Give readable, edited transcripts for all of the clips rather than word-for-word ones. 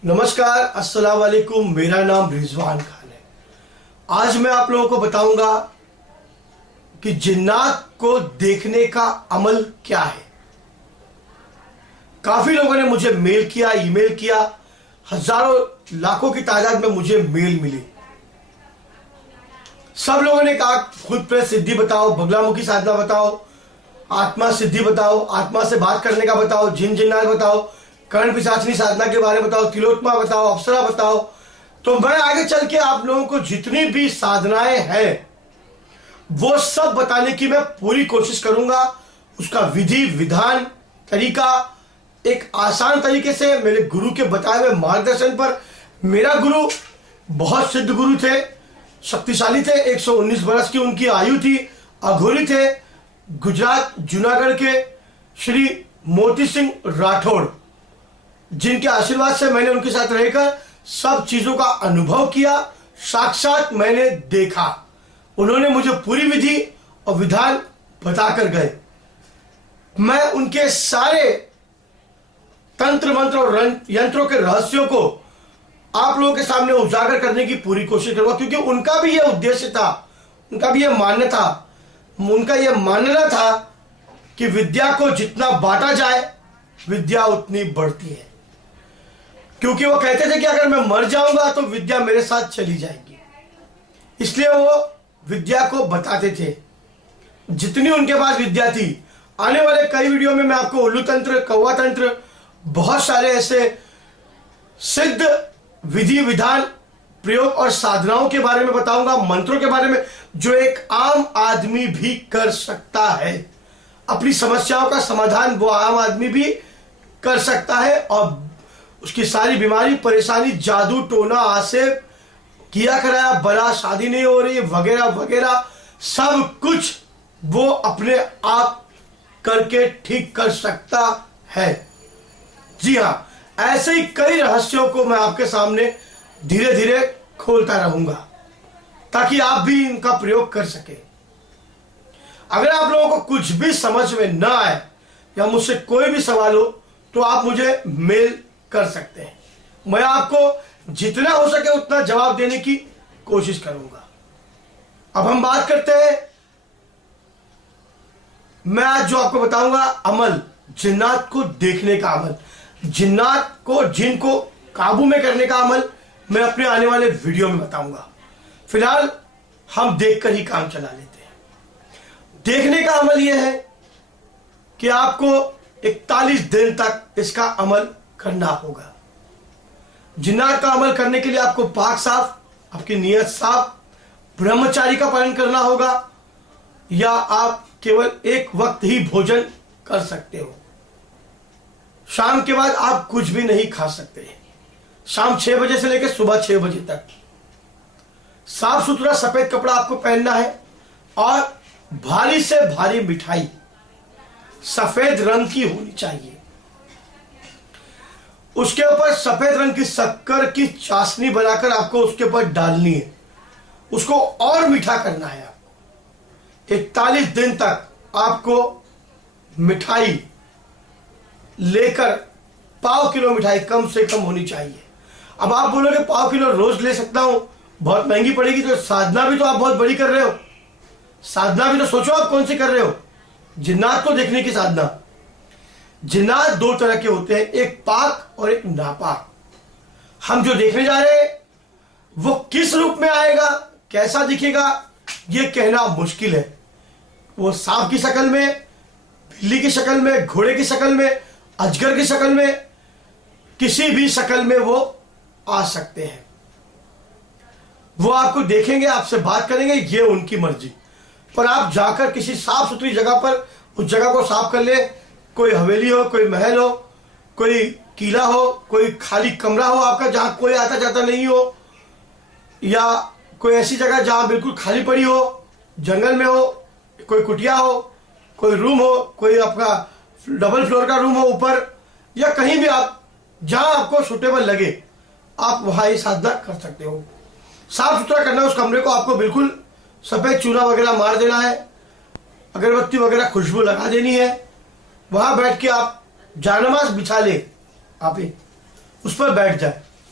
नमस्कार, अस्सलाम वालेकुम। मेरा नाम रिजवान खान है। आज मैं आप लोगों को बताऊंगा कि जिन्नात को देखने का अमल क्या है। काफी लोगों ने मुझे मेल किया, ईमेल किया, हजारों लाखों की तादाद में मुझे मेल मिली। सब लोगों ने कहा खुद पे सिद्धि बताओ, बगलामुखी साधना बताओ, आत्मा सिद्धि बताओ, आत्मा से बात करने का बताओ, जिन जिन्नात बताओ, कर्ण पिशाचनी साधना के बारे में बताओ, तिलोत्मा बताओ, अप्सरा बताओ। तो मैं आगे चल के आप लोगों को जितनी भी साधनाएं हैं वो सब बताने की मैं पूरी कोशिश करूंगा। उसका विधि विधान तरीका एक आसान तरीके से मेरे गुरु के बताए हुए मार्गदर्शन पर। मेरा गुरु बहुत सिद्ध गुरु थे, शक्तिशाली थे, 119 बरस की उनकी आयु थी, अघोरी थे। गुजरात जूनागढ़ के श्री मोती सिंह राठौड़, जिनके आशीर्वाद से मैंने उनके साथ रहकर सब चीजों का अनुभव किया, साक्षात मैंने देखा। उन्होंने मुझे पूरी विधि और विधान बताकर गए। मैं उनके सारे तंत्र मंत्र और यंत्रों के रहस्यों को आप लोगों के सामने उजागर करने की पूरी कोशिश करूंगा, क्योंकि उनका भी यह उद्देश्य था, उनका भी यह मानना था, उनका यह मानना था कि विद्या को जितना बांटा जाए विद्या उतनी बढ़ती है। क्योंकि वो कहते थे कि अगर मैं मर जाऊंगा तो विद्या मेरे साथ चली जाएगी, इसलिए वो विद्या को बताते थे जितनी उनके पास विद्या थी। आने वाले कई वीडियो में मैं आपको उल्लू तंत्र, कौवा तंत्र, बहुत सारे ऐसे सिद्ध विधि विधान, प्रयोग और साधनाओं के बारे में बताऊंगा, मंत्रों के बारे में, जो एक आम आदमी भी कर सकता है। अपनी समस्याओं का समाधान वो आम आदमी भी कर सकता है और उसकी सारी बीमारी, परेशानी, जादू टोना, आसेब, किया कराया, बड़ा शादी नहीं हो रही, वगैरह वगैरह सब कुछ वो अपने आप करके ठीक कर सकता है। जी हाँ, ऐसे ही कई रहस्यों को मैं आपके सामने धीरे धीरे खोलता रहूंगा ताकि आप भी इनका प्रयोग कर सके। अगर आप लोगों को कुछ भी समझ में ना आए या मुझसे कोई भी सवाल हो तो आप मुझे मेल कर सकते हैं। मैं आपको जितना हो सके उतना जवाब देने की कोशिश करूंगा। अब हम बात करते हैं, मैं आज जो आपको बताऊंगा अमल, जिन्नात को देखने का अमल, जिन्नात को, जिन को काबू में करने का अमल मैं अपने आने वाले वीडियो में बताऊंगा। फिलहाल हम देखकर ही काम चला लेते हैं। देखने का अमल यह है कि आपको 41 दिन तक इसका अमल करना होगा। जिन्नात का अमल करने के लिए आपको पाक साफ, आपकी नीयत साफ, ब्रह्मचारी का पालन करना होगा, या आप केवल एक वक्त ही भोजन कर सकते हो। शाम के बाद आप कुछ भी नहीं खा सकते। शाम 6 बजे से लेकर सुबह 6 बजे तक साफ सुथरा सफेद कपड़ा आपको पहनना है और भारी से भारी मिठाई सफेद रंग की होनी चाहिए। उसके ऊपर सफेद रंग की शक्कर की चाशनी बनाकर आपको उसके ऊपर डालनी है, उसको और मीठा करना है। आपको 41 दिन तक आपको मिठाई लेकर, पाव किलो मिठाई कम से कम होनी चाहिए। अब आप बोलोगे पाव किलो रोज ले सकता हूं, बहुत महंगी पड़ेगी। तो साधना भी तो आप बहुत बड़ी कर रहे हो, साधना भी तो सोचो आप कौन सी कर रहे हो। जिन्नात को देखने की साधना, जिन्नात 2 तरह के होते हैं, एक पाक और एक नापाक। हम जो देखने जा रहे हैं वो किस रूप में आएगा, कैसा दिखेगा, ये कहना मुश्किल है। वो सांप की शक्ल में, बिल्ली की शक्ल में, घोड़े की शक्ल में, अजगर की शक्ल में, किसी भी शक्ल में वो आ सकते हैं। वो आपको देखेंगे, आपसे बात करेंगे, ये उनकी मर्जी। पर आप जाकर किसी साफ सुथरी जगह पर उस जगह को साफ कर ले। कोई हवेली हो, कोई महल हो, कोई किला हो, कोई खाली कमरा हो आपका जहां कोई आता जाता नहीं हो, या कोई ऐसी जगह जहां बिल्कुल खाली पड़ी हो, जंगल में हो, कोई कुटिया हो, कोई रूम हो, कोई आपका डबल फ्लोर का रूम हो ऊपर, या कहीं भी आप जहां आपको सुटेबल लगे आप वहां ये साधना कर सकते हो। साफ सुथरा करना उस कमरे को, आपको बिल्कुल सफेद चूना वगैरह मार देना है, अगरबत्ती वगैरह खुशबू लगा देनी है। वहां बैठ के आप जानमाज बिछा ले, आप उस पर बैठ जाए।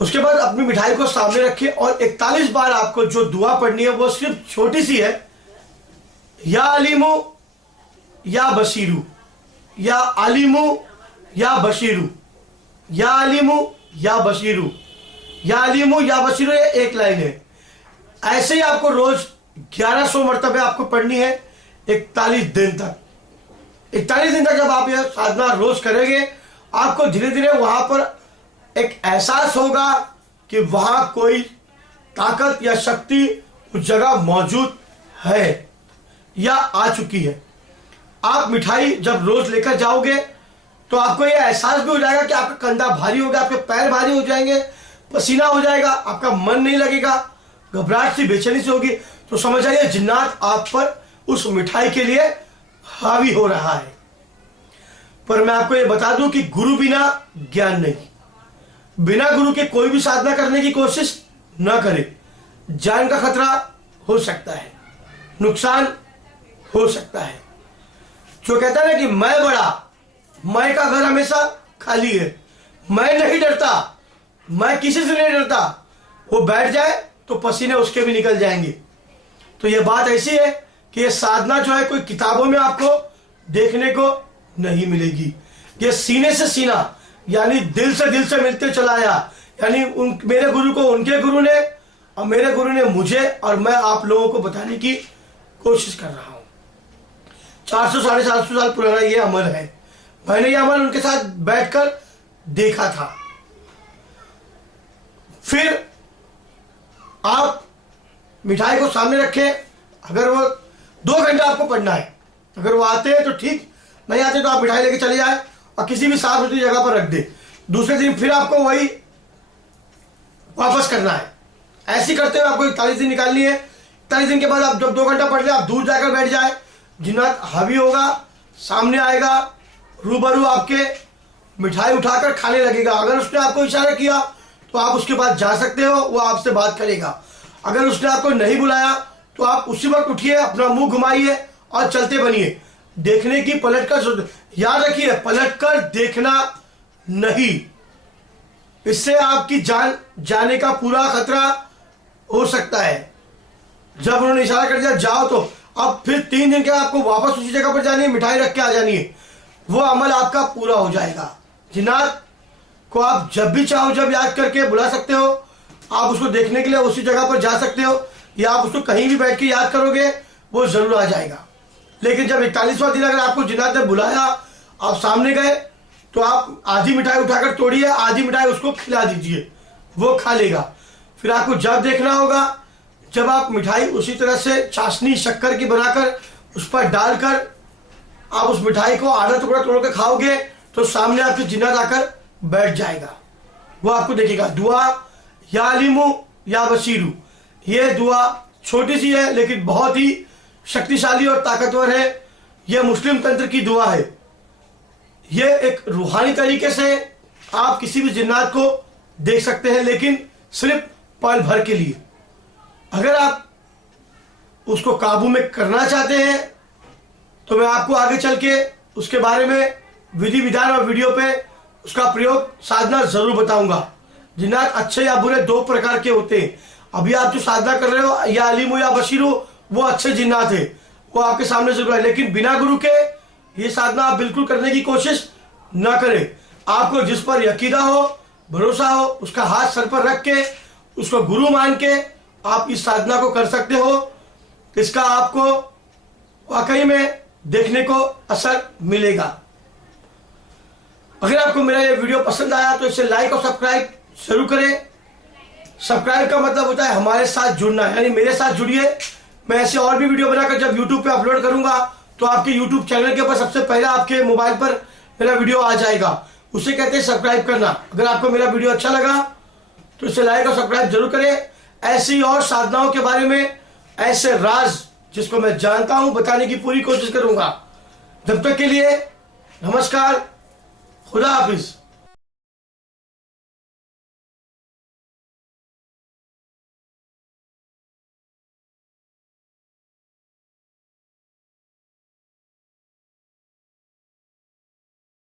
उसके बाद अपनी मिठाई को सामने रखिए और 41 बार आपको जो दुआ पढ़नी है वो सिर्फ छोटी सी है, या अलीमु या बशीरू, या अलीमु या बशीरू, या अलीमु या बशीरू, या अलीमु या बशीरू, ये एक लाइन है। ऐसे ही आपको रोज 1100 मरतबे आपको पढ़नी है 41 दिन तक। 41 दिन तक जब आप यह साधना रोज करेंगे, आपको धीरे धीरे वहां पर एक एहसास होगा कि वहां कोई ताकत या शक्ति उस जगह मौजूद है या आ चुकी है। आप मिठाई जब रोज लेकर जाओगे तो आपको यह एहसास भी हो जाएगा कि आपका कंधा भारी होगा, आपके पैर भारी हो जाएंगे, पसीना हो जाएगा, आपका मन नहीं लगेगा, घबराहट सी बेचैनी से होगी, तो समझ आइए जिन्नात आप पर उस मिठाई के लिए हावी हो रहा है। पर मैं आपको यह बता दूं कि गुरु बिना ज्ञान नहीं। बिना गुरु के कोई भी साधना करने की कोशिश ना करे, जान का खतरा हो सकता है, नुकसान हो सकता है। जो कहता है ना कि मैं बड़ा, मैं का घर हमेशा खाली है, मैं नहीं डरता, मैं किसी से नहीं डरता, वो बैठ जाए तो पसीने उसके भी निकल जाएंगे। तो ये बात ऐसी है कि ये साधना जो है कोई किताबों में आपको देखने को नहीं मिलेगी। ये सीने से सीना, यानी दिल से मिलते चला आया। यानी मेरे गुरु को उनके गुरु ने और मेरे गुरु ने मुझे, और मैं आप लोगों को बताने की कोशिश कर रहा हूं। 400 साढ़े 400 साल पुराना ये अमल है। मैंने ये अमल उनके साथ बैठकर देखा था। फिर आप मिठाई को सामने रखें। अगर वो 2 घंटे आपको पढ़ना है, अगर वो आते हैं तो ठीक, नहीं आते तो आप मिठाई लेके चले जाए और किसी भी साफ सुथरी जगह पर रख दे। दूसरे दिन फिर आपको वही वापस करना है। ऐसे करते हुए आपको 41 दिन निकालनी है। 41 दिन के बाद आप जब 2 घंटा पढ़ ले, आप दूर जाकर बैठ जाए, जिन्नात हावी होगा, सामने आएगा, रूबरू आपके मिठाई उठाकर खाने लगेगा। अगर उसने आपको इशारा किया तो आप उसके पास जा सकते हो, वो आपसे बात करेगा। अगर उसने आपको नहीं बुलाया तो आप उसी वक्त उठिए, अपना मुंह घुमाइए और चलते बनिए। देखने की पलट कर, याद रखिए, पलट कर देखना नहीं, इससे आपकी जान जाने का पूरा खतरा हो सकता है। जब उन्होंने इशारा कर दिया जाओ, तो अब फिर 3 दिन के आपको वापस उसी जगह पर जानी है, मिठाई रख के आ जानी है, वो अमल आपका पूरा हो जाएगा। जिन्नात को आप जब भी चाहो जब याद करके बुला सकते हो। आप उसको देखने के लिए उसी जगह पर जा सकते हो, या आप उसको कहीं भी बैठ के याद करोगे वो जरूर आ जाएगा। लेकिन जब 41वां दिन अगर आपको जिन्नात ने बुलाया, आप सामने गए, तो आप आधी मिठाई उठाकर तोड़िए, आधी मिठाई उसको खिला दीजिए, वो खा लेगा। फिर आपको जब देखना होगा, जब आप मिठाई उसी तरह से चाशनी शक्कर की बनाकर उस पर डालकर आप उस मिठाई को आधा टुकड़ा तोड़ के खाओगे, तो सामने आपकी जिन्नात आकर बैठ जाएगा। वो आपको देखेगा। दुआ या अलीमु या बशीरू, ये दुआ छोटी सी है लेकिन बहुत ही शक्तिशाली और ताकतवर है। यह मुस्लिम तंत्र की दुआ है। यह एक रूहानी तरीके से आप किसी भी जिन्नात को देख सकते हैं, लेकिन सिर्फ पल भर के लिए। अगर आप उसको काबू में करना चाहते हैं तो मैं आपको आगे चल के उसके बारे में विधि विधान और वीडियो पे उसका प्रयोग साधना जरूर बताऊंगा। जिन्नात अच्छे या बुरे 2 प्रकार के होते हैं। अभी आप जो साधना कर रहे हो, या अलीमु या बशीरू, वो अच्छे जिन्नात है, वो आपके सामने जरूर है। लेकिन बिना गुरु के ये साधना आप बिल्कुल करने की कोशिश ना करें। आपको जिस पर यकीदा हो, भरोसा हो, उसका हाथ सर पर रख के उसको गुरु मान के आप इस साधना को कर सकते हो। इसका आपको वाकई में देखने को असर मिलेगा। अगर आपको मेरा ये वीडियो पसंद आया तो इसे लाइक और सब्सक्राइब जरूर करें। सब्सक्राइब का मतलब होता है हमारे साथ जुड़ना, यानी मेरे साथ जुड़िए। मैं ऐसे और भी वीडियो बनाकर जब YouTube पे अपलोड करूंगा तो आपके YouTube चैनल के ऊपर सबसे पहले आपके मोबाइल पर मेरा वीडियो आ जाएगा। उसे कहते हैं सब्सक्राइब करना। अगर आपको मेरा वीडियो अच्छा लगा तो इसे लाइक और सब्सक्राइब जरूर करें। ऐसी और साधनाओं के बारे में, ऐसे राज जिसको मैं जानता हूं, बताने की पूरी कोशिश करूंगा। जब तक के लिए नमस्कार, खुदा हाफिज।